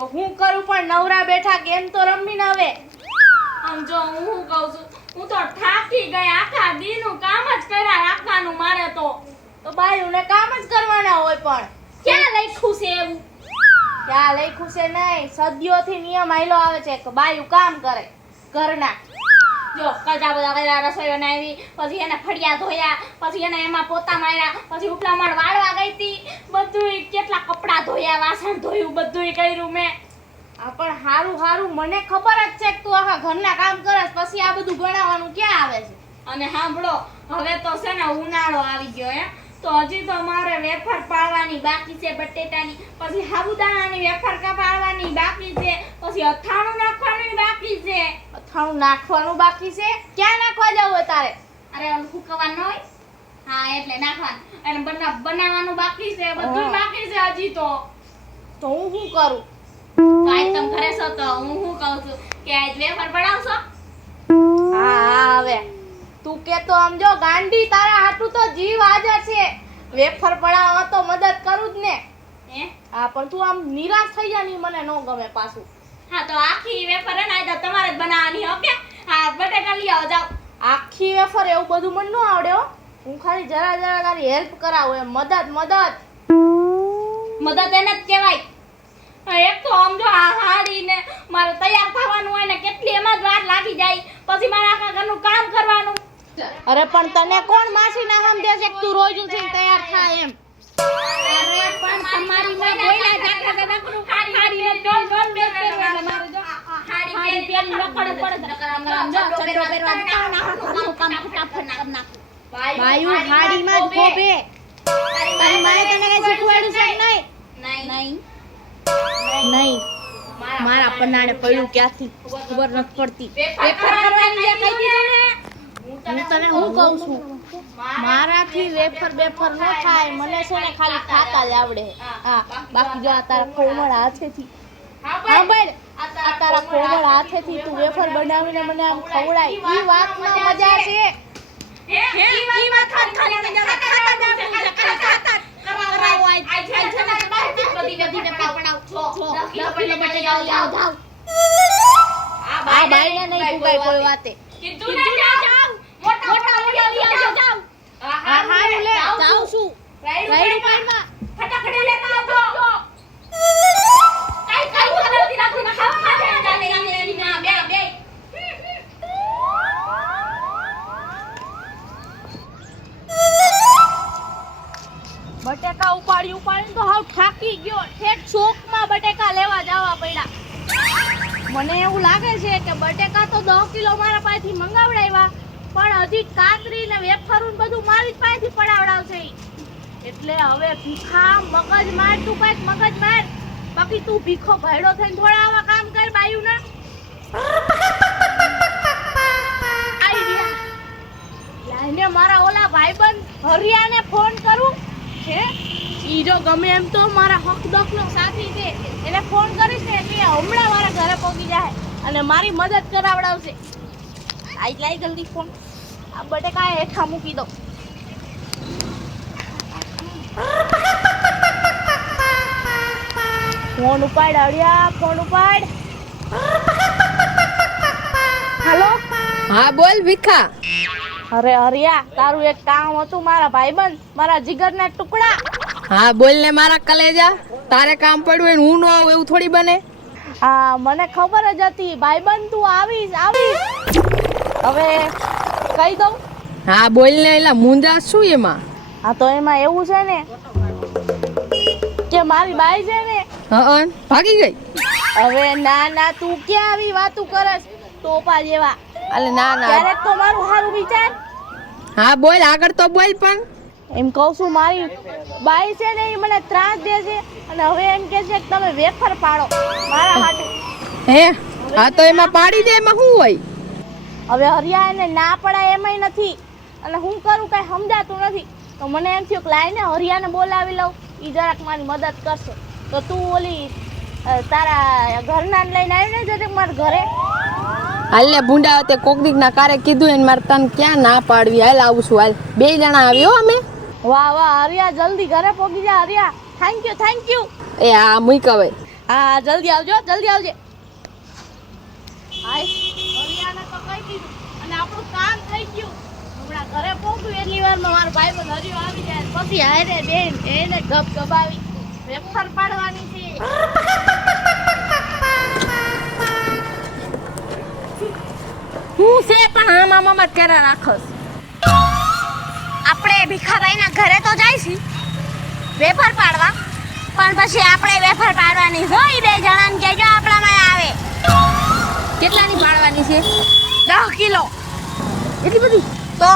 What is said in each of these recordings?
તો હું કરું પણ નવરા બેઠા ગેમ તો રમી ન આવે. આમ જો હું કહું છું, હું તો થાકી ગઈ, આખા દીનું કામ જ કર્યા રાખવાનું મારે તો બાયુને કામ જ કરવાના હોય પણ ક્યાં લખ્યું છે એવું? ક્યાં લખ્યું છે નહીં, સદીઓથી નિયમ આયલો આવે છે કે બાયુ કામ કરે ઘરના. જો કચા બધા કર્યા, રસોઈ બનાવી, પછી એને ફળિયા ધોયા, પછી એને એમાં પોતા માર્યા, પછી ઉપલા માળ વાળવા ગઈ હતી, બધુંય કેટલા કપડા ધોયા, વાસણ ધોયું, બધુંય કર્યું મેં. આ પણ હારું મને ખબર જ છે કે તું આખા ઘરના કામ કરસ, પછી આ બધું ગણાવવાનું ક્યાં આવે છે? અને સાંભળો, હવે તો છે ને ઉનાળો આવી ગયો હે, તો હજી તો મારે વેફર પાડવાની બાકી છે બટેટાની, પછી સાબુદાણાની વેફર પાડવાની બાકી છે, પછી અથાણું નાખવાનું બાકી છે. અથાણું નાખવાનું બાકી છે? ક્યાં નાખવા જવું હોય તારે? અરે ઓલું હુકવાનું હોય, હા એટલે નાખવાનું. અને બનાવવાનું બાકી છે, બધું બાકી છે હજી તો હું શું કરું? કાઈ તમ ઘરે છો તો હું શું કહું છું કે આજ વેફર બનાવશો? હા હવે તું કે તો આમ જો ગાંડી, તારા હાટું તો જીવ હાજર છે. વેફર પડાવવા તો મદદ કરું જ ને. હે હા પણ તું આમ નિરાશ થઈ જા, ની મને નો ગમે પાછું. હા તો આખી વેફર હે ને આજ તમારે જ બનાવવાની. ઓકે, હા બટેટા લઈ આવો જાઓ. આખી વેફર એવું બધું મને નો આવડે હો. હું ખાલી જરા તારી હેલ્પ કરાવું એમ. મદદ એને જ કહેવાય. એક તો આમ જો આ હાડીને મારે તૈયાર થવાનું હોય ને કેટલી એમાં જ વાર લાગી જાય, પછી મારે આખા ઘરનું કામ કરવાનું. અરે પણ તને કોણ માસી ના સમજે છે કે તું રોજ ઉઠીને તૈયાર થાય એમ? અરે પણ તમારી માં બોયલા જાકરા દાદાનું હાડીને ડોલ બે એટલે મારે જો હાડી પેલી લકડ પડે આમ જો ચડો પહેરવા કામ ફટાફટ કરી નાખું. બાયુ હાડીમાં જ ગોબે. તારી માએ તને કઈ શીખવાડ્યું છે કે નહીં? નહીં. મારા પન્નાને પડ્યું ક્યાંથી ખબર નથી પડતી. વેફર કરવાની જે કહી દીધું ને, હું તને હું કહું છું, મારાથી વેફર બેફર ન થાય. મને છે ને ખાલી ખાતા જ આવડે. હા બાકી જો આ તારા કોમળ હાથેથી, હા ભાઈ આ તારા કોમળ હાથેથી તું વેફર બનાવીને મને આમ ખવડાય, ઈ વાતમાં મજા છે. હે ઈ વાત ખાલી ખાતા કરાવો આજ છે ને બધી બધી વેફર બનાવજો. 10 કિલો બટેટા લઈ આવો જાવ. આ બાઈને નહીં પુગાય કોઈ વાતે. કીધું ને જાવ. મોટા ઉડિયા લઈ આવજો જાવ. હા હારું લે જાઉં છું. રાઈડ પાડમાં ફટાફટ લેતા આવજો. કાઈ કલરથી રાખું ને ખાવા ચાલે એની માં બે બટેકા ઉપાડીને તો હાવ થાકી ગયો. ઠેઠ ચોકમાં બટેકા લેવા જવા પડ્યા. મને એવું લાગે છે કે બટેકા તો 10 કિલો મારા પાસેથી મંગાવડાવ્યા, પણ હજી કાતરી ને વેફરું બધું મારી જ પાસેથી પડાવડાવશે ઈ. એટલે હવે ભીખા મગજ માર, તું કઈક મગજ માર. બાકી તું ભીખો ભાઈડો થઈને થોડા આવા કામ કર બાયુ ના. લાઈને મારા ઓલા ભાઈબંધ હરિયાને ફોન કરું છે. ઈ જો ગમે એમ તો મારા હક દકનો સાથી છે, એને ફોન કરીશ ને એટલે હમણાં મારા ઘરે પહોંચી જાય અને મારી મદદ કરાવડાવશે. લાઈ જલ્દી ફોન. આ બટેકા હેઠા મૂકી દો. ફોન ઉપાડ હરિયા, ફોન ઉપાડ. હાલો. હા બોલ ભીખા. અરે હરિયા, તારું એક કામ હતું. મારા ભાઈબંધ, મારા જીગરના ટુકડા. હા બોલ ને મારા કલેજા. તારે કામ પડ્યું હોય ને હું ન આવું એવું થોડી બને. હા મને ખબર જ હતી ભાઈબંધ તું આવીશ. હવે કહી દઉં? હા બોલ ને. એલા મુંજા શું એમાં? હા તો એમાં એવું છે ને કે મારી બાઈ છે ને, હા ભાગી ગઈ. હવે ના તું ક્યાં આવી વાતું કરસ ટોપા જેવા? અલે ના ક્યારેક તો મારું સારું વિચાર. હા બોલ આગળ તો બોલ. પણ એમ કહું છું મારી બાઈ છે ને એ મને ત્રાસ દે છે અને હવે એમ કે છે કે તમે વેફર પાડો મારા માટે. હે હા તો એમાં પાડી દે, એમાં શું હોય? હવે હરિયા એને ના પડાય એમાંય નથી અને હું કરું કઈ સમજાતું નથી. તો મને એમ થયું કે લાઈને હરિયાને બોલાવી લઉં, ઈ જરાક મારી મદદ કરશે. તો તું ઓલી તારા ઘરના લઈને આવી ને જરીક મારા ઘરે. હાલ ને ભૂંડા તે કોક દીક ના કારે કીધું એને મારે તને ક્યાં ના પાડવી. હાલ આવું છું. હાલ 2 જણા આવ્યો અમે. વાહ હરિયા, જલ્દી ઘરે પહોંચી જા હરિયા. Thank you. એ હા મૂક હવે. હા જલ્દી આવજો જલ્દી આવજે હાય હરિયાને તો કહી દીધું અને આપણું કામ થઈ ગયું હમણાં ઘરે પહોંચ્યું એટલી વારમાં મારો ભાઈબંધ હરિયો આવી જાય પછી હારે બેન એને ગબગબાવી વેફર પાડવાની છે હું છે પણ આમાં કેરા રાખસ આપણે ભીખાભાઈના ઘરે તો જઈશી વેફર પાડવા પણ પછી આપણે વેફર પાડવાની હોય 2 જણાને કહેજો આપણામાં આવે કેટલાની પાડવાની છે 10 કિલો એટલી બધી તો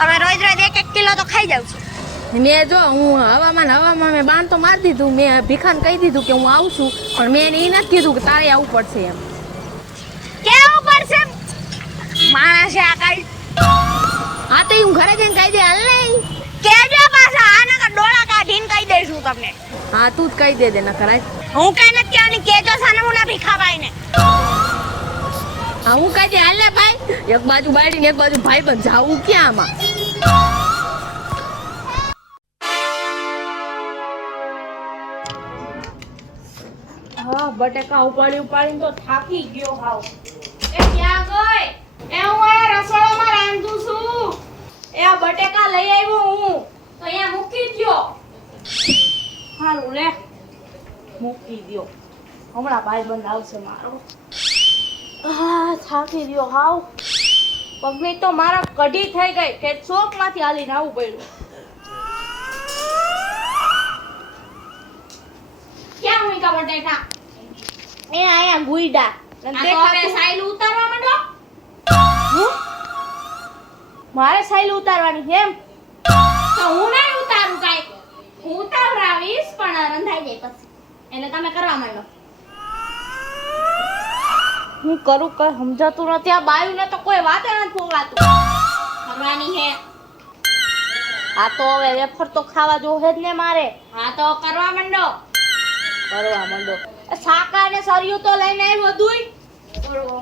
અમે રોજ રોજ 1 કિલો તો ખાઈ જાવ છું મેં જો હું હવામાં મેં બાણ તો મારી દીધું મેં ભીખાને કહી દીધું કે હું આવું છું પણ મેં એને એ નથી કીધું કે તારે આવવું પડશે એમ કેવું પડશે માણસે આ કાઈ હા તો હું ઘરે જઈને કહી દે હાલ નહીં કેજો પાછા આના કા ડોળા કાઢીને કહી દઈશું તમને હા તું જ કહી દે ન કરાય હું કઈ નથી કહેવાની કેજો સાને હું ના ભીખાભાઈને હા હું કહી દે હાલ ને ભાઈ એક બાજુ બાયડી ને એક બાજુ ભાઈ બંધ જાવું ક્યાં આમાં હા બટેકા ઉપાડીને તો થાકી ગયો હાવ એ ક્યાં ગઈ એ હું આ રસોડામાં રાંધું છું એ આ બટેકા લઈ આવ્યો હું તો અહીંયા મૂકી દ્યો હારું લે મૂકી દ્યો હમણાં ભાઈબંધ આવશે મારો થાકી ગયો હાવ પગની તો મારા કઢી થઈ ગઈ કે ચોકમાંથી હાલીને આવવું પડ્યું ક્યાં મૂક્યા બટેકા એ આયા ગુઈડા આ તો હવે સાઈલ ઉતારવા માંડો મારે સાઈલ ઉતારવાની છે એમ તો હું નહીં ઉતારું કાઈ હું ઉતાવરાવીશ પણ રંધાઈ જાય પછી એટલે તમે કરવા માંડો હું કરું કઈ સમજાતું નથી આ બાયુને તો કોઈ વાતે નથી પોવાતું કરવાની હે આ તો હવે વેફર તો ખાવા જોહે જ ને મારે હા તો કરવા માંડો કરવા માંડો શાકા ને સરિયું તો લઈને આવ્યો દુઈ કરવા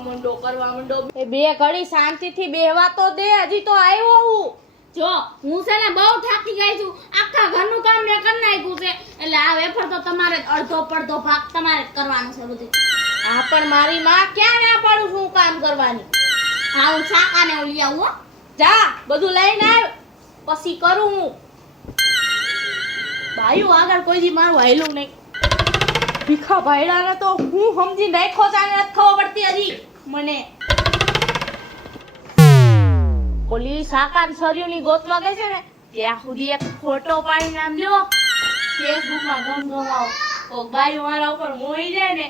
માંડો એ બે ઘડી શાંતિથી બેહવા તો દે હજી તો આવ્યો હું જો હું છે ને બહુ થાકી ગઈ છું આખા ઘરનું કામ મેં કરી નાખ્યું છે એટલે આ વેફર તો તમારે અડધો પડધો ભાગ તમારે જ કરવાનો છે બધું આ પણ મારી માં ક્યાં ના પાડું છું કામ કરવાની હા હું શાકાને લઈ આવું હો જા બધું લઈને આવ પછી કરું હું ભાઈઓ આગળ કોઈ દી મારું હાયલું નહીં ભીખા ભાઈડાને તો હું સમજી નાખ્યો છે આને નથી ખબર પડતી હજી મને ઓલી સાકાર સરિયુની ગોતવા ગઈ છે ને ત્યાં સુધી એક ફોટો પાડીને આમ લ્યો ફેસબુકમાં ગમગમાવો તો ભાઈ મારા ઉપર મોહી જાય ને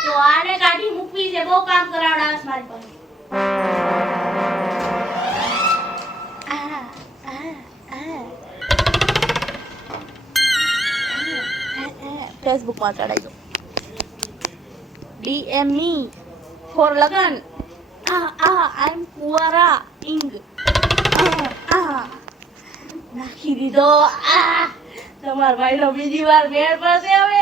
તો આને કાઢી મૂકવી છે બહુ કામ કરાવડાવે છે મારી પાસે ફેસબુક માં ચડાઈ દો DM me for લગન આઈ એમ કુવારા ઇંગ નાખી દીધો તમાર ભાઈનો બીજી વાર મેળ પડશે હવે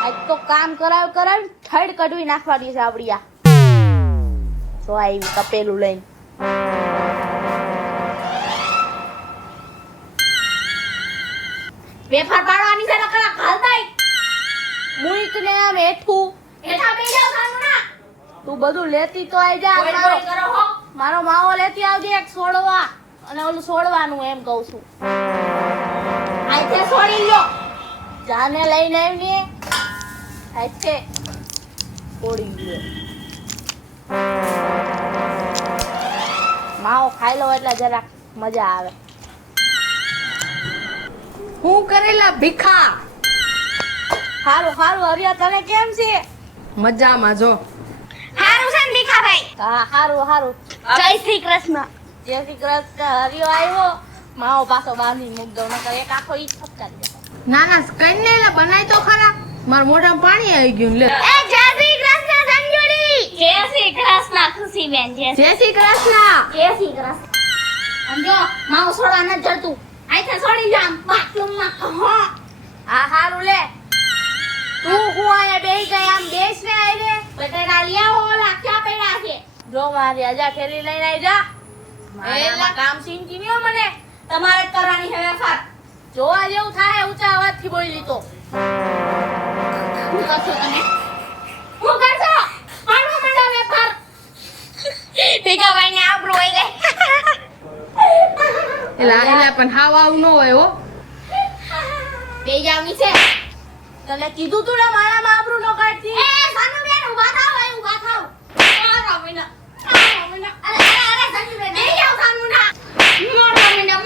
આજ તો કામ કરાવ થડ કઢવી નાખવાની છે આપડી આ તો આવી તપેલું લઈને વેફર પાડવાની છે નકરા ખાલતાઈ મુઈક ને આમ હેઠું એઠા બે જાવ સાનું ના તું બધું લેતી તો આઈ જા કોઈ કોઈ કરો હો મારો માવો લેતી આવજે એક છોડવા અને ઓલું છોડવાનું એમ કહું છું આઈતે છોડી લ્યો જાને લઈને આવીને આઈતે છોડી ગયો માવો ખાઈ લો એટલે જરાક મજા આવે હું કરેલા ભીખા હારું હરિયા તને કેમ છે મજામાં જો હારું છે ને ભીખાભાઈ હા હારું જય શ્રી કૃષ્ણ જય શ્રી કૃષ્ણ હરિયો આવ્યો માવો પાછો બાંધી મૂક દો નકર એક આખો ઈ ફટકારી દે ના કઈ નહીં બનાય તો ખરા મારા મોઢામાં પાણી આવી ગયું લે એ જય શ્રી કૃષ્ણ સંજોડી જય શ્રી કૃષ્ણ ખુશીબેન જય શ્રી કૃષ્ણ જય શ્રી કૃષ્ણ અંજો માવ છોડવા ન જડતું આઈથે છોડી જામ બાથરૂમમાં કહો હા હારું લે તું હું આયા બેહી ગઈ આમ બેસ ને આઈ રે બટેટા લ્યાવો ઓલા ક્યાં પડ્યા છે જો મારી આજા ઠેલી લઈને આઈ જા એલા કામ સીનતી નહી હો મને તમારે જ કરવાની છે વેફર જોવા જેવું થાય ઊંચા અવાજથી બોલી તો શું કરશો તમે? શું કરશો? પાડવા માંડો વેફર. ભીખાભાઈને આબરૂ હોય ગઈ. એલા પણ હાવ આવું ન હોય હો. બે જાવ નીચે. તને કીધું તું ને મારામાં આબરૂ ન કાઢતી. એ સાનુબેન ઊભા થાવ, ઊભા થાવ. મારા વિના. મારા વિના. અરે સંજુબેન બે જાવ સાનુના.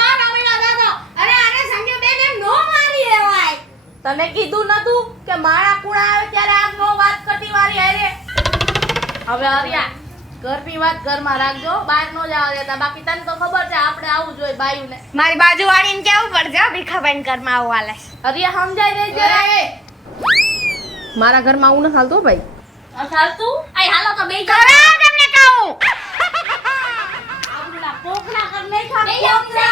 મારા વિના દાદા. અરે સંજુબેન એમ નો મારી લેવાય. તને કીધું નતું કે મારા કુણા આવે ત્યારે આમ નો વાત કરતી મારી હારે. હવે હરિયા ઘરની વાત ઘરમાં રાખજો, બહાર નો જવા દેતા. બાકી તને તો ખબર છે આપણે આવું જોઈએ બાયુને. મારી બાજુવાળીને કેવું પડશે ભીખાભાઈને ઘરમાં આવવા વાલે. હરિયા સમજાઈ દેજે. મારા ઘરમાં આવું ન ચાલતું હો ભાઈ. ચાલતું આય હાલો તો બે જાવ. તમને કહું. આબરૂના પોખડા કર નહીં ખા. બે જાવ નીચે.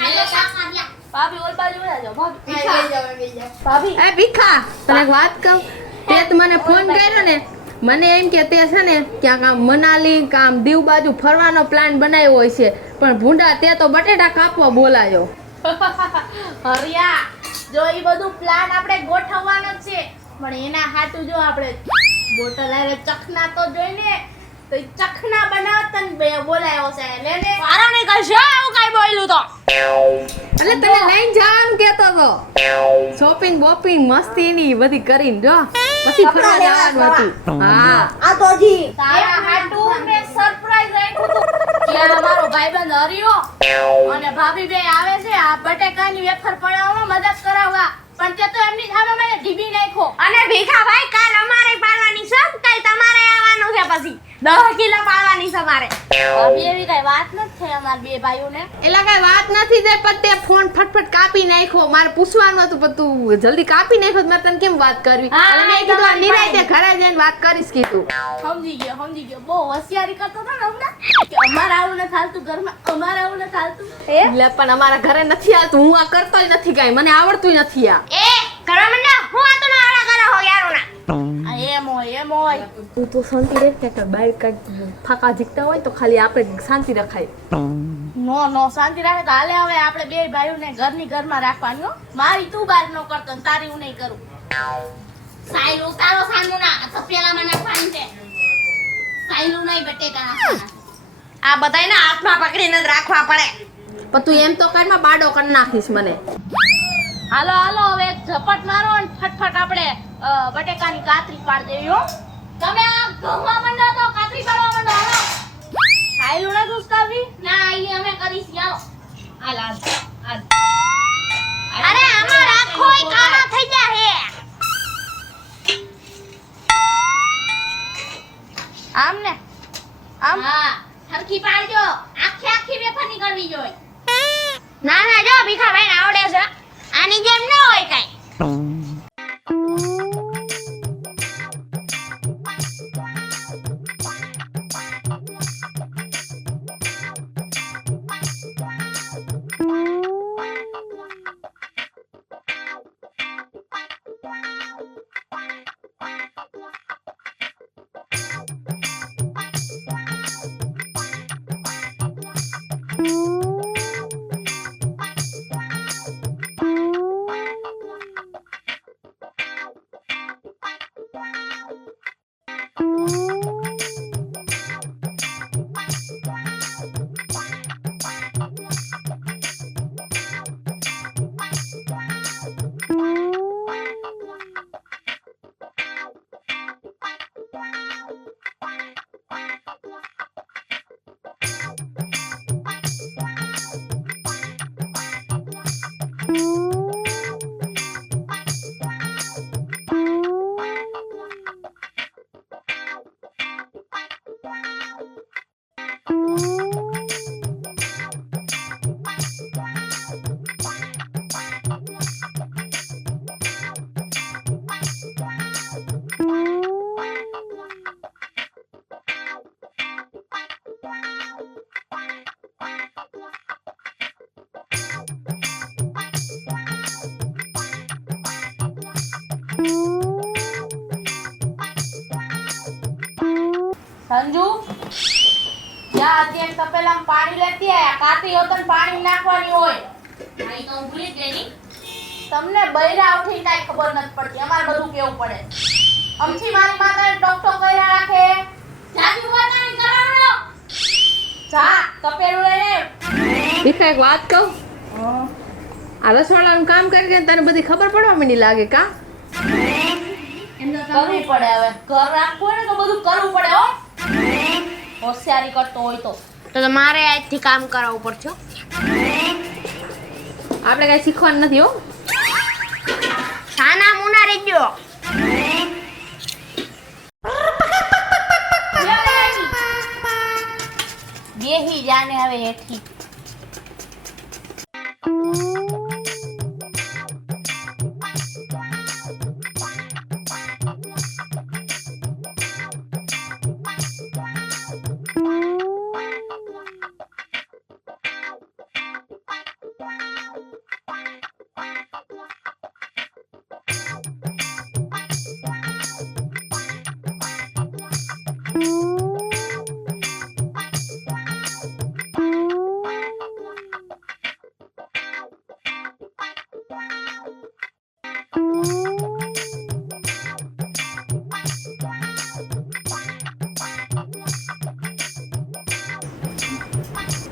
હાલો શાક માર્યા. ભાભી ઓલ બાજુ વયા જાઓ. ભાભી ભાભી એ ભીખા તને એક વાત કહું, તે જ મને ફોન કર્યો ને, મને એમ કે તે છે ને ક્યાંક આમ મનાલી કે આમ દીવ બાજુ ફરવાનો પ્લાન બનાવ્યો હોય છે, પણ ભૂંડા તે તો બટેટા કાપવા બોલાયો. હરિયા જો ઈ બધું પ્લાન આપણે ગોઠવવાનો જ છે, પણ એના હાટુ જો આપણે બોટલ આરે ચખના તો જોઈને તો ઈ ચખના બનાવતન બોલાયો છે. લેને મારા નહીં કરશો એવું કઈ બોલ્યું તો. એટલે તને લઈને જવાનું કહેતો હતો, શોપિંગ બોપિંગ મસ્તીની બધી કરીને જો પછી ફરવા જવાનું હતું. હા આ તો જી તારા હાટુ મે સરપ્રાઈઝ રાખ્યું હતું કે આ મારો ભાઈબંધ હરિયો અને ભાભી બે આવે છે આ બટેકાની વેફર પડાવવામાં મદદ કરાવવા, પણ તે તો એમની સામે મને ઢીબી નાખ્યો. અને ભીખાભાઈ કાલ અમારે પાડવાની છે, કાલ તમારે આવવાનું છે, પછી 10 કિલો પાડવાની છે મારે. ભાભી એવી કઈ વાત નથી થઈ અમાર બે ભાઈઓને. એટલે કઈ વાત નથી થઈ, પણ તે ફોન ફટફટ કાપી નાખ્યો. મારે પૂછવાનું હતું પણ તું જલ્દી કાપી નાખ્યો, તો મેં તને કેમ વાત કરવી. હા, અને મેં કીધું આ તમારી નિરાંતે ઘરે જઈને વાત કરીશ કીધું. સમજી ગયો. બહુ હોશિયારી કરતો હતો ને હમણાં કે અમારે આવું ન થાલતું ઘરમાં, અમારે આવું ન થાલતું. એટલે પણ અમારા ઘરે નથી આવતું, હું આ કરતોય નથી કાંઈ, મને આવડતુંય નથી આ. એ કરવા મંડા હું આ તો નાળા કરે હો યારોના. આ એમ હોય તું તો શાંતિ રહે કે બાઈક કાંઈક ફાકા ઝીકતા હોય તો ખાલી આપણે શાંતિ રખાય. નો શાંતિ રાખે તો હાલે. હવે આપણે બે ભાઈઓને ઘરની ઘરમાં રાખવાની હો. મારી તું બહાર ન કરતો ને તારી હું નહીં કરું. સાઈલ ઉતારો સાનુના તો પેલામાં નાખવાની છે. સાઈલું નહીં બટેકા નાખવાના. આ બધાયને હાથમાં પકડીને જ રાખવા પડે. પણ તું એમ તો કરમાં બાડો કરી નાખીશ મને. હાલો હવે એક ઝપટ મારો અને ફટફટ આપણે બટેકાની કાતરી પાડ દેવી હો. તમે આ ઘઉંમાં મંડો તો કાતરી પાડવા મંડો હાલો. ખાયલું નથી ઉસકાવી. ના ઈ અમે કરીશ આવો. હાલ. અરે આમાં રાખોય કાળા થઈ જાય હે. આમ ને આમ. હા હરખી પાડજો. આખી વેફર નીકળવી જોઈએ. ના જો ભીખાભાઈને આવડે છે. આની જેમ ન હોય કાઈ. સંજુ જા અત્યારે તપેલામાં પાણી લેતી આય. કાતરી હોતન પાણી નાખવાની હોય. હા, ઈ તો હું ભૂલી જ ગઈ ની. તમને બૈરા ઉઠી કાંઈ ખબર નથી પડતી. અમારે બધું કેવું પડે. અમથી મારી માતાએ ડોક્ટર કર્યા રાખે. જાજુ વાતાવરણ કરાવડો. જા તપેલું લઈને આવ. ભીખા એક વાત કહું, આ રસોડાનું કામ કરી કરીને તને બધી ખબર પડવા માંડી લાગે કા? એમ તો કરવી પડે હવે. ઘર રાખવું હોય ને તો બધું કરવું પડે હો. હોશિયારી કરતો હોય તો તમારે આજથી કામ કરાવવું પડશે. આપણે કઈ શીખવાનું નથી હો. સાના મુના રહી ગયો. બેહી જાને હવે હેઠી.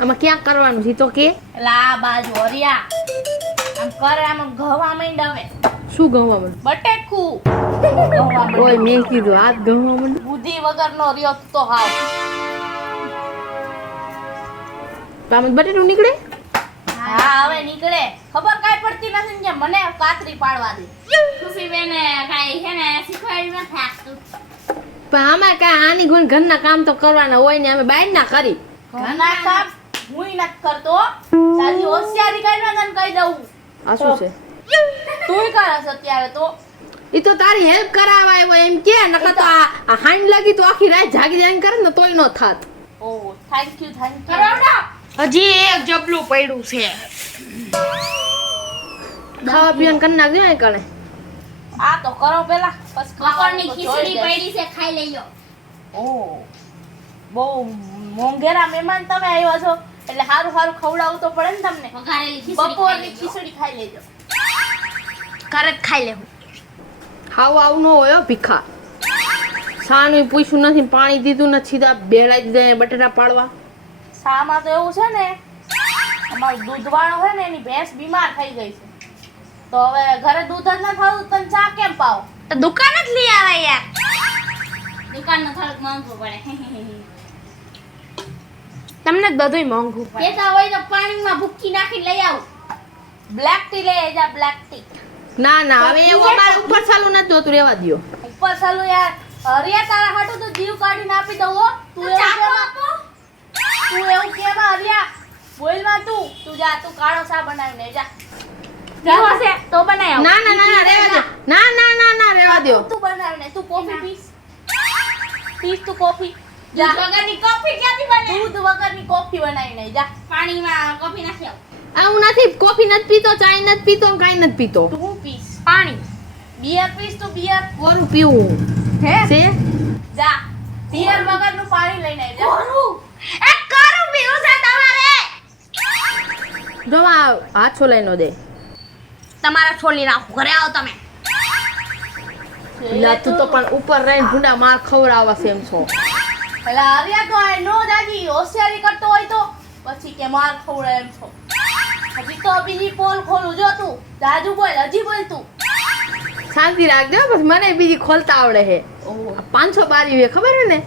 આમાં ક્યાં કરવાનું છે ઈ તો કે? એટલે આ બાજુ હરિયા આમ કરે આમ ઘવા માંડ હવે. શું ગમવા માંડ્યું? બટેકું ઘવા માંડ. ઓય મેં કીધું હાથ ગમવા માંડ્યું. બુદ્ધિ વગરનો રહ્યો તો હાવ. તો આમાં બટેટું નીકળે? હા હવે નીકળે. ખબર કાંઈ પડતી નથી ને કે મને કાતરી પાડવા દે. ખુશી બેને કાઈ હે ને શીખવાડ્યું નથી આપતું. પણ આમાં કાંઈ આની ગુણ ઘરના કામ તો કરવાના હોય ને અમે બહાર ના કરી. ઘરના કામ હુંય નથી કરતો. તારી હોશિયારી કરીને તને કહી દઉં. આ શું છે? તુંય કરસ અત્યારે તો. ઈ તો તારી હેલ્પ કરાવવા આવ્યો એમ કે, નકર તો આ હાંડ લાગી તો આખી રાત જાગી જાગીને કરે ને તોય નો થાત. ઓહ થેન્ક યુ કરાવડો. હજી એક જબલું પડ્યું છે. ખાવા પીવાનું કરી નાખજો એ કણે. આ તો કરો પેલા બસ કપડની ખીચડી પડી છે, ખાઈ લેજો. ઓહ બહુ મોંઘેરા મહેમાન તમે આવ્યા છો એટલે સારું સારું ખવડાવવું તો પડે ને તમને. વઘારેલી ખીચડી બપોરની ખીચડી ખાઈ લેજો. ઘરે જ ખાઈ લેવું. ખાવ આવું ન હોય હો ભીખા. સાનું પૂછ્યું નથી, પાણી દીધું નથી, સીધા બેળાઈ દીધા બટેટા પાડવા. શામાં તો એવું છે ને અમારો દૂધવાળો હોય ને એની ભેંસ બીમાર થઈ ગઈ છે તો હવે ઘરે દૂધ જ ન થાવું તને ચા કેમ પાવ? તો દુકાન જ લઈ આવે યાર. દુકાનનું થોડુંક મોંઘું પડે. તમને બધુંય મોંઘું પડે. કેતા હોય તો પાણીમાં ભૂકી નાખી લઈ આવું. બ્લેક ટી લઈ જા બ્લેક ટી. ના ના હવે એવું અમારે ઉપર ચાલુ નથી જોતું, રહેવા દ્યો. ઉપર ચાલુ યાર હરિયા તારા હાટું તો જીવ કાઢીને આપી દઉં હો. તું એવું કેમાં હરિયા બોલમાં તું જા તું કાળો ચા બનાવીને જા. કેવો છે તો બનાવી આવું. ના ના ના ના રહેવા દ્યો. ના ના ના ના રહેવા દ્યો. તું બનાવીને તું કોફી પીસ તું કોફી જા. દૂધ વગરની કોફી ક્યાંથી બને? દૂધ વગરની કોફી બનાવીને જા. પાણીમાં કોફી નાખી આવું. આવું નથી, કોફી નથી પીતો, ચાય નથી પીતો, કાઈ નથી પીતો. તું પીસ પાણી. બિયર પીસ તું બિયર કોરું પીવું હે છે? જા બિયર વગરનું પાણી લઈને આવી જા. એક કરું પીવું છે તમારે. જો આ હાથ છોલાઈ નો દે. તમારા છોલી રાખો, ઘરે આવો તમે. લા તું તો પણ ઉપર રહીને ભૂંડા માર ખવડાવવા છે એમ છો. પેલા હરિયા તો આ નો દાદી હોશિયારી કરતો હોય તો પછી કે માર ખવડાય એમ છો. હજી તો બીજી પોલ ખોલું જો તું જાજુ બોલ હજી બોલ તું. શાંતિ રાખજો, બસ મને બીજી ખોલતા આવડે છે. 500 બારી હે ખબર હે ને?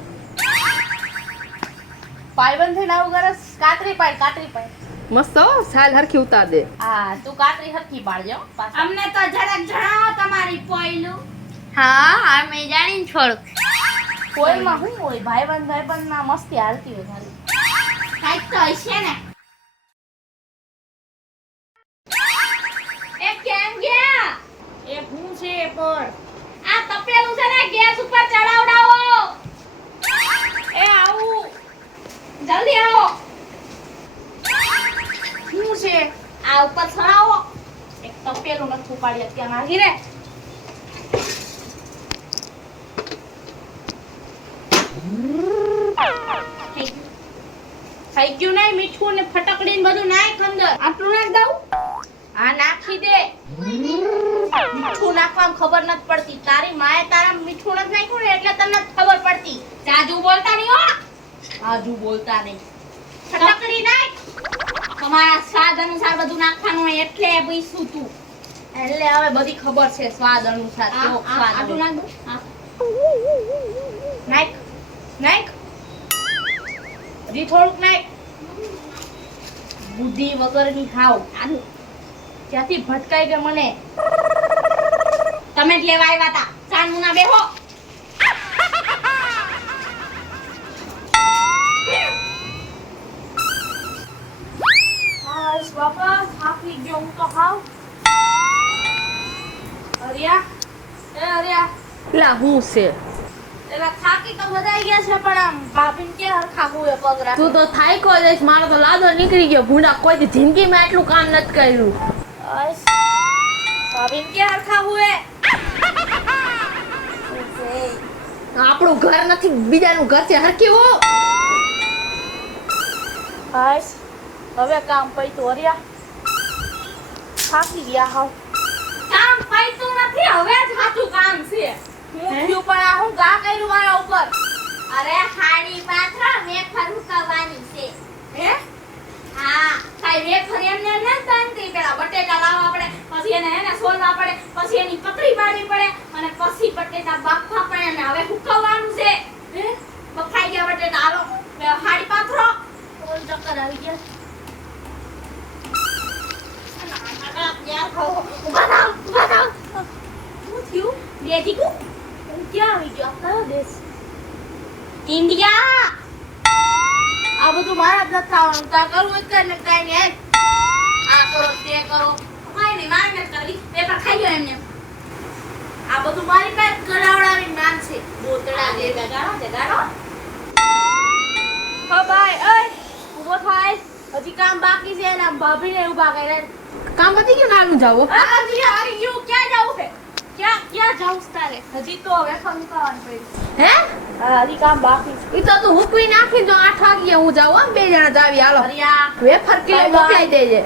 પાયબંધ થઈને આવું કરસ કાતરી પાડ. મસ્ત હો, સાલ હરખી ઉતાર દે. હા તું કાતરી હરખી પાડજો પાછા. અમને તો જરાક જણાવો તમારી પોયલું. હા મેં જાણીને થોડુંક. કોઈમાં શું હોય ભાઈબંધ ના મસ્તી હાલતી હોય ખાલી. કાંઈક તો હશે ને. એ કેમ ગયા? એ હું છે પર આ તપેલું છે ને ગેસ ઉપર ચડાવડાવો. એ આવું જલ્દી આવો. શું છે આ ઉપર ચડાવો. એક તપેલું નથી ઉપાડી અત્યારે નાખી રે. થઈ ગયું નહીં મીઠું ને ફટકડી ને બધું નાખ અંદર. આટલું નાખ દઉં. હા નાખી દે. મીઠું નાખવામાં ખબર નથી પડતી. તારી માએ તારા મીઠું નથી નાખ્યું ને એટલે તને નથી ખબર પડતી. જાજુ બોલતા નહીં હો. આજુ બોલતા નહીં. ફટકડી નાખ. તમારા સ્વાદ અનુસાર બધું નાખવાનું હોય એટલે પૂછ્યું તું. એટલે હવે બધી ખબર છે સ્વાદ અનુસાર કેવો સ્વાદ આટલું હોય. નાખ દો. હા. નાખ નાખ હજી થોડુંક નાખ. બુદ્ધિ વગરની હાવ આનું ત્યાંથી ભટકાઈ ગઈ મને. તમે જ લેવા આવ્યા હતા. ચાંદમુના બેહો. હાશ બાપા થાકી ગયો હું તો હાવ. હરિયા એ હરિયા પેલા હું છે એલા થાકી તો બધાઈ ગયા છે પણ આમ ભાભીને કે હરખા હુએ પગ રાખ. તું તો થાયકો જઈશ, મારો તો લાદો નીકળી ગયો. ભૂંડા કોઈ દી જિંદગીમાં એટલું કામ નથી કર્યું. હાશ ભાભીને કે હરખા હુએ. આપણું ઘર નથી, બીજાનું ઘર છે. હરકી હો. હાશ હવે કામ પૈતું હરિયા. થાકી ગયા હાવ. કામ પૈતું નથી, હવે જ સાચું કામ છે. હું થયું પણ આ હું ગા કર્યું મારા ઉપર. અરે હાડી પાત્ર વેફર ઉકવવાની છે. હે હા, કાઈ વેફર એમને ન બાંધતી. પેલા બટેટા લાવવા પડે, પછી એને સોલવા પડે, પછી એની પતરી પાડવી પડે અને પછી બટેટા બાફવા પડે અને હવે ઉકવવાનું છે. હે બફાઈ ગયા બટેટા. હાલો હાડી પાથરો. ઓલ ચક્કર આવી ગયા. ઉભા થાવ, ઉભા થાવ. શું થયું? બેજીકુ હું ક્યાં આવી ગયો? કયો દેશ? ઇન્ડિયા. આ બધું મારા જ નથી થવાનું. તા કરવું જ કર ને કાંઈ નહીં. આ કરો તે કરો. કાઈ નહીં, મારે નથી કરવી. પેપર ખાઈ ગયો એમને. આ બધું મારી પાસે કરાવડાવીને માન છે. બોતડા દે જગાડો, જગાડો. હો ભાઈ ઓય ઊભો થાય. હજી કામ બાકી છે ને આમ ભાભીને ઊભા કરે. કામ પતી ગયું ને હાલું જાવો. હજી હારી ગયું. ક્યાં જાવું છે? ક્યાં જાવું છે તારે? હજી તો વેફર મુકાવાનું પડ્યું. હે હા હજી કામ બાકી છે. ઈ તો તું હુકવી નાખી જો 8 વાગ્યે હું જાઉં. આમ બે જણા જાવી. હાલો હરિયા વેફર કિલો Bye bye. મોકલાઈ દેજે.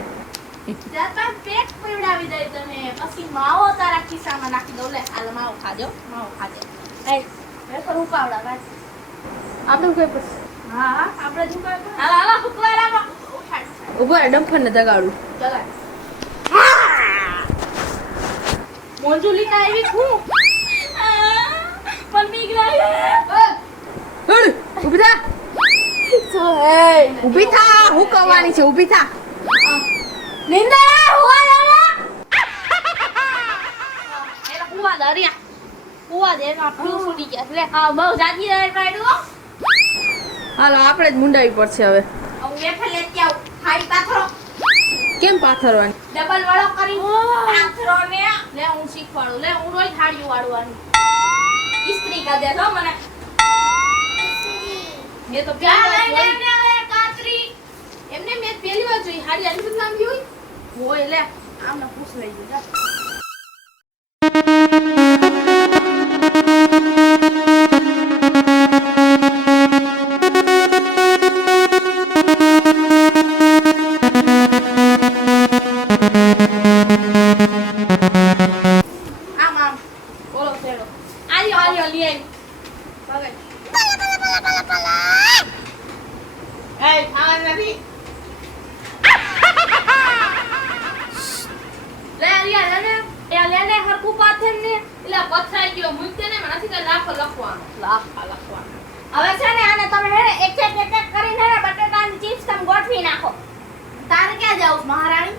ત્યાર બાદ પેટ પીવડાવી દઈ તને. પછી માવો તારા ખિસ્સામાં નાખી દઉં. લે હાલ માવો ખાજો. માવો ખાજે. એ વેફર ઉપાવડા ભાઈ. આપણે કોઈ પછી હા હા આપણે જ ઉપાવ. હાલો, હાલો, હુકવા લાગો. ઉઠાડ. ઉભો રહે, ડમ્ફરને જગાડું. ચલાય. મોંજુલીના આવી હું. પણ બીક લાગે. હળ, ઊભી થા. શું હે? ઊભી થા. હુકવવાની છે. ઊભી થા. નિંદા હુવા દાદા. એલા હુવા દરિયા. હુવા દે માં ફ્યુ છૂટી ગયા. લે હા, બહુ જાજી રહે પાડ્યું. હાલો આપણે જ મુંડાવી પડશે હવે. હું વેફર લેતી આવું. હાડી પાથરો. કેમ પાથરવાની? ડબલ વળો કરી પાથરો ને લે હું શીખવાડું. લે હું રોજ થાળીઓ વાળવાની. ઇસ્ત્રી કરી દેજો મને. મેં તો ક્યાં પહેલી વાર લઈને જોઈ. આવે કાતરી? એમને મેં પહેલી વાર જોઈ. હાડી આની નામ હોય. હોય લે આમને પૂછ લઈ ગયું. આમ આમ બોલો છેડો. આલ્યો, આલ્યો, લઈ આવી. પકડ. એ ખાવાનું નથી. લે રિયા લે ને. એ લેને હરખું પાથર ને. એટલે પથરાઈ ગયો. મૂકતે ને મને નથી કઈ લાખો લખવાનો. લાખા લખવાનો. હવે છે ને આને તમે હે ને એક એક કરીને હે ને બટાકાની ચિપ્સ તમે ગોઠવી નાખો. તારે ક્યાં જાવું છે, મહારાણી?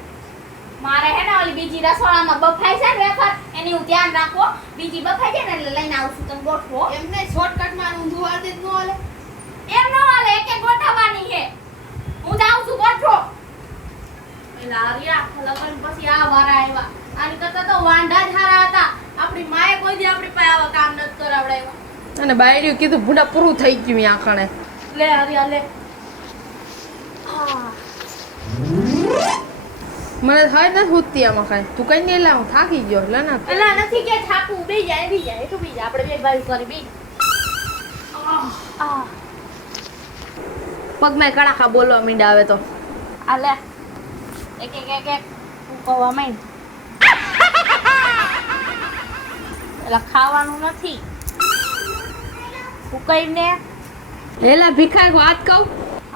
મારે હે ને ઓલી બીજી રસોડામાં બફાઈ છે ને વેફર એની હું ધ્યાન રાખો. બીજી બફાઈ જાય ને એટલે લઈને આવું છું તમે ગોઠવો. એમને શોર્ટકટમાં ઊંધું વાર દે નો હાલે. એમ નો હાલે, એક એક ગોઠવવાની છે. હું જાઉં છું ગોઠવો. એટલે આર્યા લગન પછી આ વારા આવ્યા. આની કરતા તો વાંઢા જ હારા હતા. આપણી માએ કોઈ દી આપણી પાસે આવા કામ નથી કરાવડાવ્યા. અને બાયડીઓ કીધું ભૂંડા પૂરું થઈ ગયું યા કણે. લે આર્યા લે. મને થાય નથી ઉઠતી આમાં કાંઈ. તું કઈ નહીં લાવ, થાકી ગયો. લે ના એલા નથી કે ઠાકું બે જાય બી જાય એટલું બી જાય. આપણે બે ભાઈ કરી બી. પગમાં કડાકા બોલવા માંડ્યા આવે તો. આ લે એક એક એક એક હુકવવા માંડ. એટલે ખાવાનું નથી. હુકવીને એલા ભિખાર વાત કહું,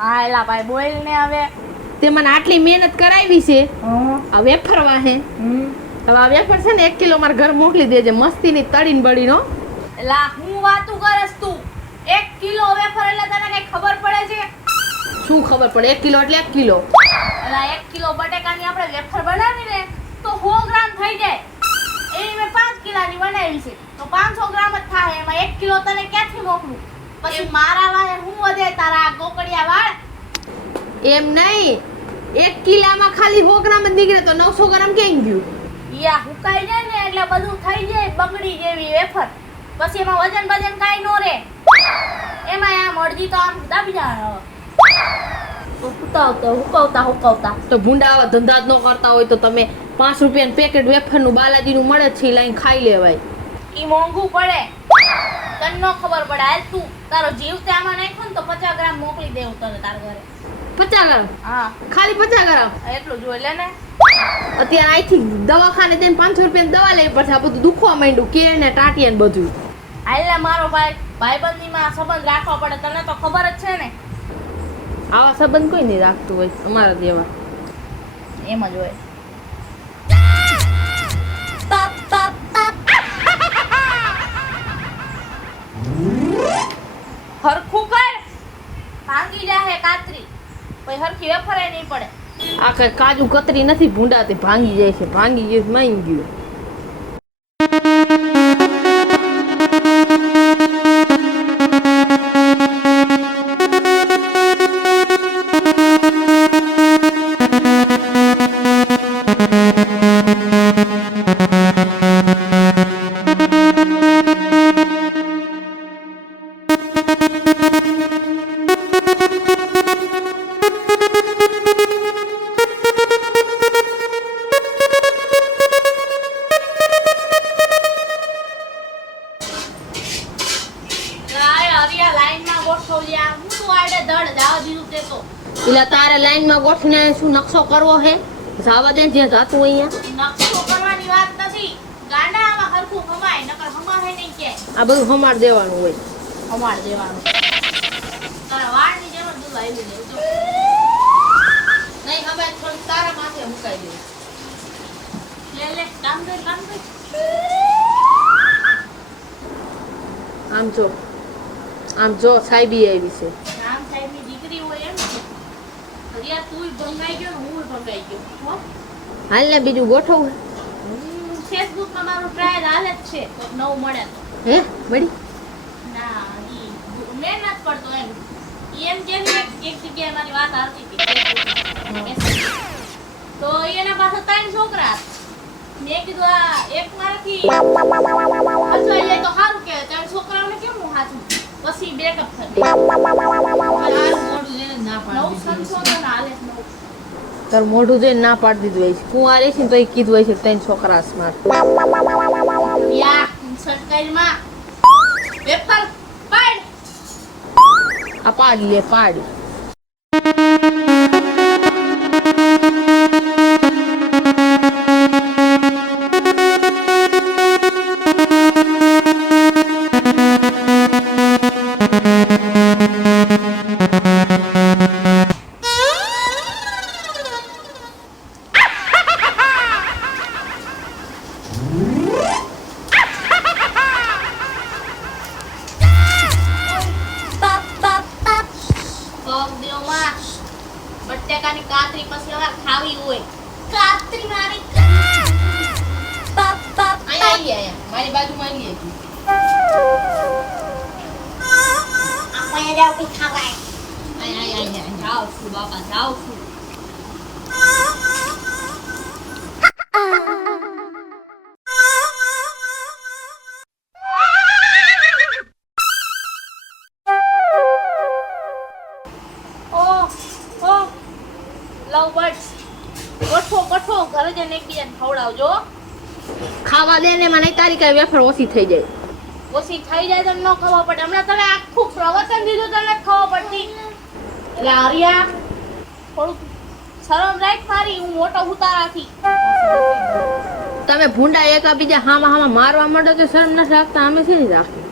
હા એલા ભાઈ બોલ ને હવે. તે મને આટલી મહેનત કરાવી છે આ વેફર વાહે. હવે આ વેફર છે ને 1 કિલો મારા ઘર મોકલી દેજે, મસ્તીની તળીને બળીનો. એલા હું વાતું કરસ તું? 1 કિલો વેફર એટલે તને કઈ ખબર પડે છે? શું ખબર પડે? 1 કિલો એટલે 1 કિલો. એલા 1 કિલો બટેકાની આપણે વેફર બનાવીને તો 100 ગ્રામ થઈ જાય. એની મેં 5 કિલોની બનાવી છે તો 500 ગ્રામ જ થાય. એમાં 1 કિલો તને ક્યાંથી મોકલું? પછી મારા વાળે હું વધે તારા આ ગોકળિયા વાળ? એમ નહીં, 1 કિલામાં ખાલી 100 ગ્રામ જ નીકળે તો 900 ગ્રામ કેમ ગયું? યા હુકાઈ જાય ને એટલે બધું થઈ જાય બગડી જેવી વેફર. પછી એમાં વજન કાઈ નો રે. એમાં આમ અડધી તો આમ દાબી જાય. હુકવતા તો ભૂંડા આવા ધંધા જ ન કરતા હોય તો તમે 5 રૂપિયાનું પેકેટ વેફરનું બાલાજીનું મળે છે ઈ લઈને ખાઈ લેવાય. ઈ મોંઘું પડે, તને નો ખબર પડે. હાલ તું તારો જીવ તે આમાં નાખ્યો ને તો 50 ગ્રામ મોકલી દેવું તને તારા ઘરે. 50 ગ્રામ? હા ખાલી 50 ગ્રામ? એટલું જોઈ લે ને. અત્યારે અહીંથી દવાખાને જઈને 500 રૂપિયાની દવા લેવી પડશે. આ બધું દુખવા માંડ્યું, કેળ ને ટાટિયા ને બધું. હાલ ને મારો ભાઈબંધીમાં સંબંધ રાખવો પડે, તને તો ખબર જ છે ને. આવા સંબંધ કોઈ નહીં રાખતું હોય અમારા જેવા. એમ જ હોય. હરખું કર, ભાંગી જાહે કાતરી. પછી હરખી વેફરે નહીં પડે. આ કઈ કાજુ કતરી નથી, ભૂંડા તે ભાંગી જાય છે. ભાંગી ગયું તો માઈ ગયું. એટલે તારે લાઈનમાં ગોઠવીને શું નકશો કરવો હે? જાવા દે જ્યાં જાતું અહીંયા. નકશો કરવાની વાત નથી, ગાંડામાં હરખું હમાય નકર હમાય નહીં કે. આ બધું હમાર દેવાનું હોય. હમાડ દેવાનું. તારા વાળની જેમ જ દૂધ આવી દેવું જો. નહીં હવે થોડી તારા માથે મુકાઈ દે. લે કામ કર. આમ જો સાહેબી આવી છે. રામ સાહેબની દીકરી હોય એમ ને. હરિયા તુંય ભંગાઈ ગયો ને હુંય ભંગાઈ ગયો. હો હાલ ને બીજું ગોઠવું. ફેસબુકમાં મારું ટ્રાયલ હાલે જ છે, તો નવું મળે તો. હે મળી? ના ઈ મેં નથી પડતો એમ. ઈ એમ કે છે એક જગ્યાએ મારી વાત આવતી હતી તો એના પાસે 3 છોકરા. મેં કીધું આ એક મારાથી અથવાઈ જાય તો સારું કહેવાય. 3 છોકરાઓને કેમ હું હાચું? પછી બ્રેકઅપ થઈ નવું સંશોધન હાલે છે નવું. તાર મોઢું જોઈને ના પાડી દીધું હોય છે. કુંવારી છે ને તો કીધું હોય છે 3 છોકરા સ્માર્ટ. યા સરકારીમાં પેપર પાડ. આ પાડ લે પાડ. બટેકાની કાતરી પછી હવે ખાવી હોય. કાતરી મારી અહીંયા મારી બાજુમાં આવી હતી. આપણે જાવ કે ખાવાય. અહીંયા જાવ છું બાપા જાવ છું. ગોઠો ઘરે જઈને એકબીજાને ખવડાવજો. ખાવા દે ને મને તારી કઈ વેફર ઓછી થઈ જાય. ઓછી થઈ જાય તો ન ખબર પડે. હમણાં તને આખું પ્રવચન દીધું તને ખબર પડતી. એટલે હરિયા થોડુંક શરમ રાખ મારી, હું મોટો ઉતારાથી. તમે ભૂંડા એકબીજા હામાં હામાં મારવા માંડો તો શરમ નથી રાખતા, અમે શી રાખી?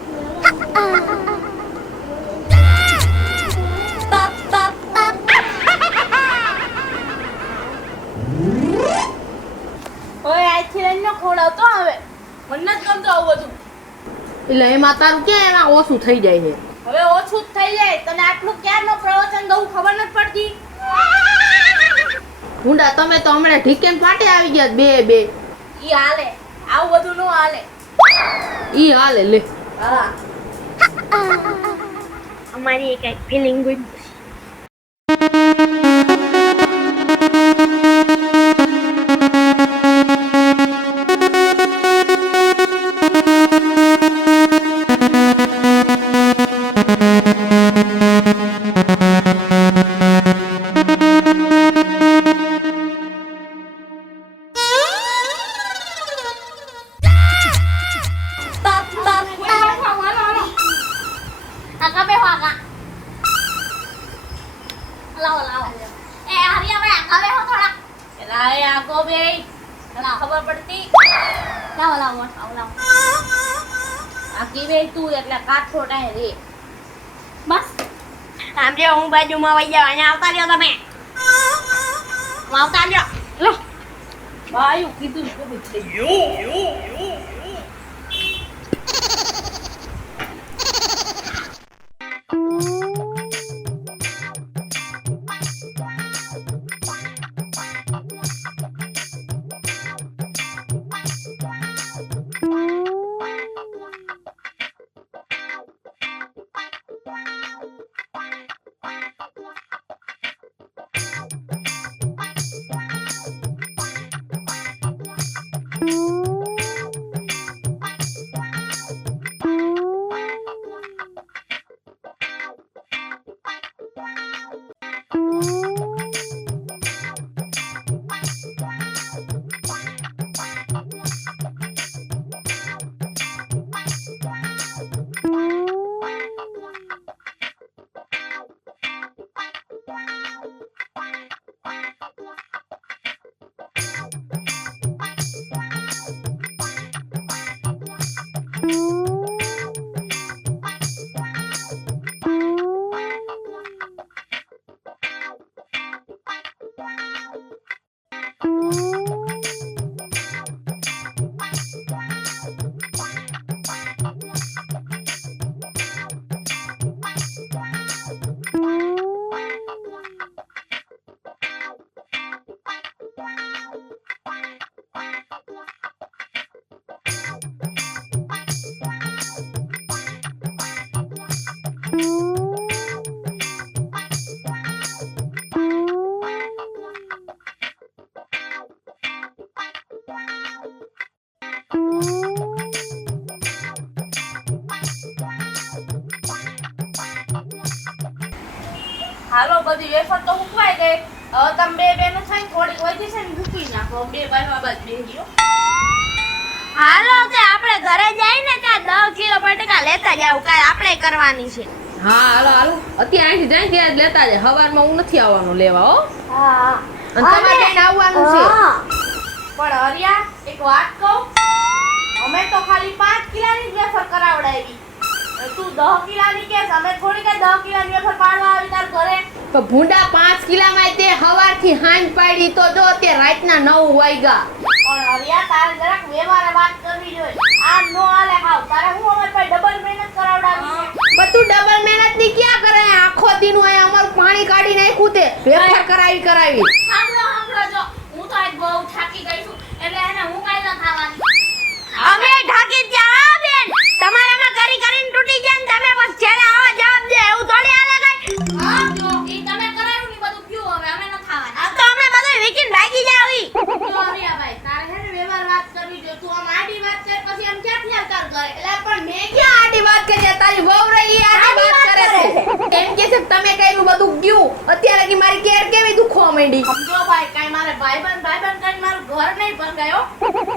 ઓય આજથી લઈને ન ખવડાવતો હવે, મને જ ગમતું આવું બધું. એટલે એમાં તારું ક્યાં એમાં ઓછું થઈ જાય છે? હવે ઓછું જ થઈ જાય. તને આટલું ક્યારનો પ્રવચન દઉં ખબર નથી પડતી. ભૂંડા તમે તો હમણાં ઢીકેન પાટે આવી ગયા બે. ઈ હાલે, આવું બધું નો હાલે. ઈ હાલે લે. હા, અમારી એક ફિલિંગ ગુડ. આકા બે વાગા. લાવો લાવો. એ હરિયા ભાઈ આકા બે હો થોડા. એલા એ આકો બે. એલા ખબર પડતી. લાવો લાવો લાવો. આકી બે તું એટલે કાઠો ટાય રે. બસ. આમ જો હું બાજુમાં વઈ જાવ, અહીંયા આવતા રહ્યો તમે. આવતા લ્યો. લો. બાયું કીધું ને કોઈ થઈ ગયું. હાલો બધી વેફર તો ઉકવાઈ ગઈ. હવે તમે બે બેનો થઈને થોડી વધી છે ને મૂકી નાખો. બે બાજુ બાજુ બેહી હાલો કે આપણે ઘરે જઈ ને ત્યાં 10 કિલો બટેકા લેતા જાવ, કાઈ આપણે કરવાની છે. હા હાલો હાલો, અત્યારે અહીંથી જાય ત્યાં જ લેતા જાય. હવારમાં હું નથી આવવાનો લેવા હો. હા અને તમારે જઈને આવવાનું છે. પણ હરિયા એક વાત કહું, અમે તો ખાલી 5 કિલોની જ વેફર કરાવડાવી. તું 10 કિલોની કેસ, અમે થોડી કઈ 10 કિલોની વેફર પાડવા આવી તાર ઘરે. તો ભૂંડા 5 કિલામાં તે હવારથી હાંજ પાડી તો જો તે રાતના 9 વાગ્યા. પણ હરિયા તારે જરાક વ્યવહારે વાત કરવી જોઈએ. આ નો હાલે હાવ. તારે હું અમાર પાસે ડબલ મહેનત કરાવડાવી છે. પણ તું ડબલ મહેનત ની ક્યાં કરે? આખો દીનું અહીં અમારું પાણી કાઢી નાખ્યું તે વેફર કરાવી. સાંભળો જો, હું તો આજ બહુ થાકી ગઈ છું એટલે એને હું કાઈ ન થાવાની. અમે ઢાકી જાવ બેન, તમારામાં કરીને તૂટી જાય ને તમે બસ છેલ્લે આવા જવાબ દે એવું થોડી હાલે કઈ. હા જો, ઈ તમે કરાવ્યું ની બધું પીઓ, હવે અમે ન થાવાની. આ તો અમે બધું વીકીને ભાગી જાવ ઈ. જો હરિયાભાઈ, તારે હે ને વ્યવહાર વાત કરવી જોઈએ. તું આમ આડી વાત કર પછી આમ ક્યાંથી આવતાર કરે. એટલે પણ મેં ક્યાં આડી વાત કરે? તારી વહુ રહી આડી વાત કરે છે. એમ કે છે તમે કઈનું બધું ગયું. અત્યારે કે મારી કેર કેવી દુખવા માંડી. સમજો ભાઈ, કાઈ મારે ભાઈબંધ કરીને મારું ઘર નહીં ભંગાયો.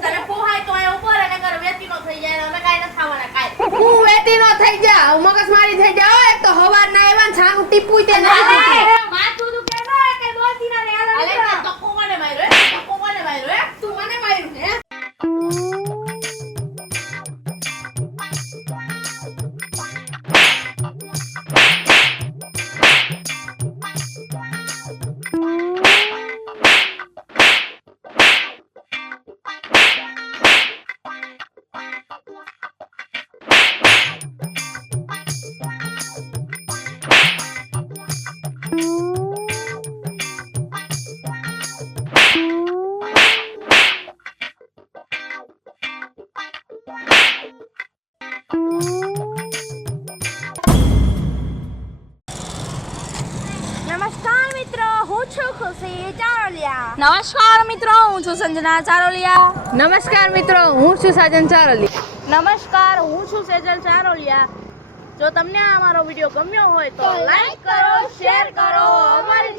તને પોહાય તો અહીંયા ઉપર અને ઘર વેતીનો થઈ જાય. અમે કાઈ ન થાવાના કાઈ. હું વેતી નો થઈ જા, મગજમારી થઈ જાવ. એક તો હવાર ના આવ્યા ને છાનું ટીપુય તે નહીં દીધું. માથું દુખે ને કે બોલતી ના રે. હાલે નમસ્કાર મિત્રો, હું છું સંજના ચારોલિયા. નમસ્કાર મિત્રો, હું છું સાજન ચારોલી. નમસ્કાર, હું છું સેજલ ચારોલિયા. જો તમને આ અમારો વિડીયો ગમ્યો હોય તો લાઈક કરો, શેર કરો, અમારી